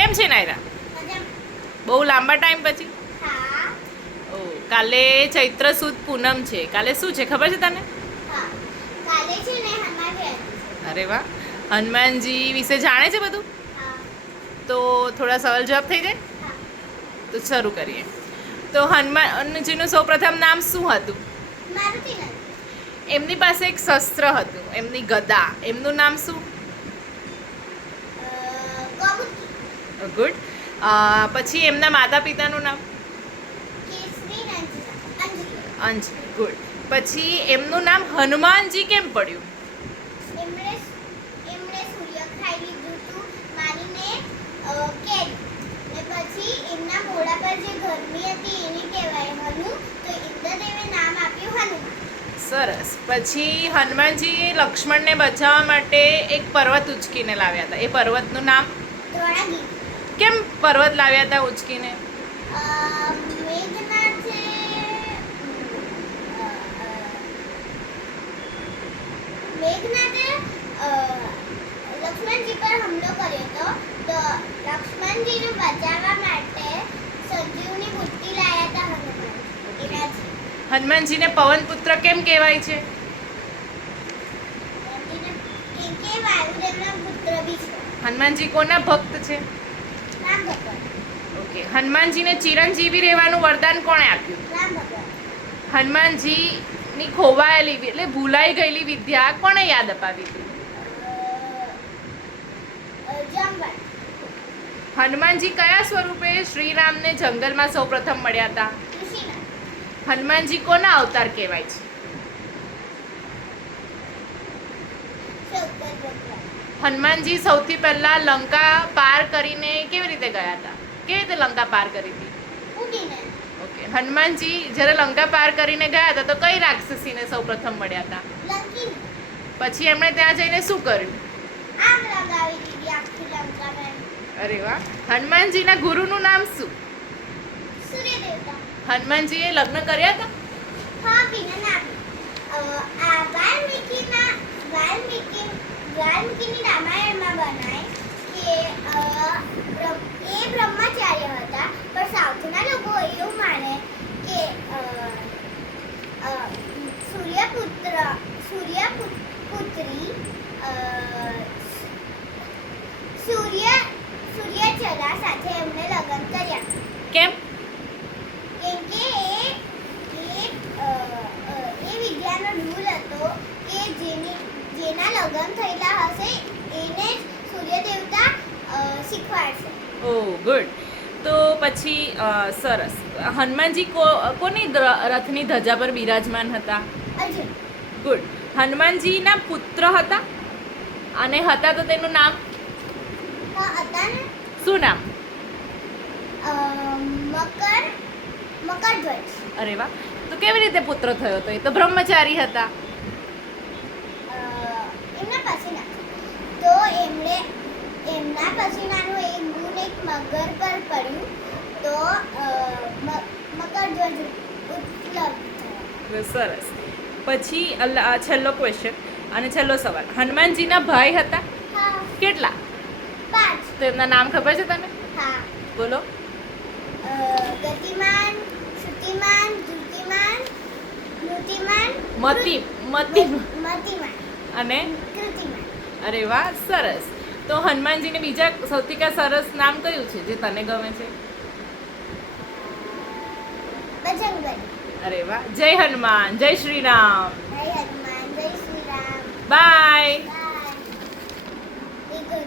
કેમ છે નાયરા? બહુ લાંબા ટાઈમ પછી? ઓ કાલે ચૈત્ર સુદ પૂનમ છે. કાલે શું છે ખબર છે તને? અરે વાહ, હનુમાનજી વિશે જાણે છે બધું? તો થોડા સવાલ જવાબ થઈ જાય તો શરૂ કરીએ. તો હનુમાનજીનું સૌપ્રથમ નામ શું હતું? એમની પાસે એક શસ્ત્ર હતું, એમની ગદા. એમનું નામ શું? ગુડ. પછી એમના માતા પિતાનું નામ? અંજલિ. ગુડ. પછી એમનું નામ હનુમાનજી કેમ પડ્યું? સરસ. પછી હનુમાનજી લક્ષ્મણને બચાવવા માટે એક પર્વત ઉચકીને લાવ્યા હતા. એ પર્વતનું નામ? કેમ પર્વત લાવ્યા હતા ઉચકીને? લક્ષ્મણજી પર હુમલો કર્યો હતો, તો લક્ષ્મણજીને બચાવવા માટે સંજીવની બુટ્ટી લાયા હતા હનુમાનજીને પવન પુત્ર કેમ કહેવાય છે? હનુમાનજી કોના ભક્ત છે? ઓકે. હનુમાનજીને ચિરંજીવી રહેવાનું વરદાન કોણે આપ્યું? હનુમાનજીની ખોવાયેલી એટલે ભૂલાઈ ગયેલી વિદ્યા કોણે યાદ અપાવી હતી? હનુમાનજી કયા સ્વરૂપે શ્રીરામને જંગલમાં સૌપ્રથમ મળ્યા હતા? હનુમાનજી કોના અવતાર કહેવાય છે? હનુમાનજી સૌથી પહેલા લંકા પાર કરીને કેવી રીતે ગયા હતા? કેવી રીતે લંકા પાર કરી હતી? ઓકે. હનુમાનજી જ્યારે લંકા પાર કરીને ગયા હતા તો કઈ રાક્ષસીને સૌપ્રથમ મળ્યા હતા? પછી એમણે ત્યાં જઈને શું કર્યું? અરે વાહ. હનુમાનજીના ગુરુનું નામ શું? હનુમાનજીએ લગ્ન કર્યા હતા? વાલ્મીકીની રામાયણમાં બનાય કે એ બ્રહ્મચાર્ય હતા, પણ સાઉથના લોકો એવું માને કે સૂર્યચલા સાથે એમને લગ્ન કર્યા. કેમ? કેમ કે એ વિદ્યાનો રૂલ હતો કે જેના લગ્ન થયેલા હશે એને જ સૂર્ય દેવતા શીખવાડશે. ઓહ ગુડ. તો પછી સરસ. હનુમાનજી કોની રથની ધજા પર બિરાજમાન હતા? અર્જુન. ગુડ. હનુમાનજીના પુત્ર હતા અને હતા તો તેનું નામ? શું નામ? મકરધ્વજ. અરે વાહ. તો કેવી રીતે પુત્ર થયો હતો? એ તો બ્રહ્મચારી હતા. એમના પછીના તો એમના પછીનાનું એક ગુણ એક મગર પર પડ્યું તો મકરધ્વજ ઉપલબ્ધ થયો. સરસ. પછી છેલ્લો ક્વેશ્ચન અને છેલ્લો સવાલ. હનુમાનજીના ભાઈ હતા? કેટલા? 5. તો એમના નામ ખબર છે તને? હા. બોલો. ગતિમાન, શ્રુતિમાન, ધૃતિમાન, મૃતિમાન, મતિમાન અને કૃતિમાન. અરે વાહ, સરસ. તો હનુમાનજીને બીજા સૌથી સરસ નામ કયું છે જે તને ગમે છે? બજરંગબલી. અરે વાહ. જય હનુમાન, જય શ્રી રામ. જય હનુમાન, જય શ્રી રામ. બાય.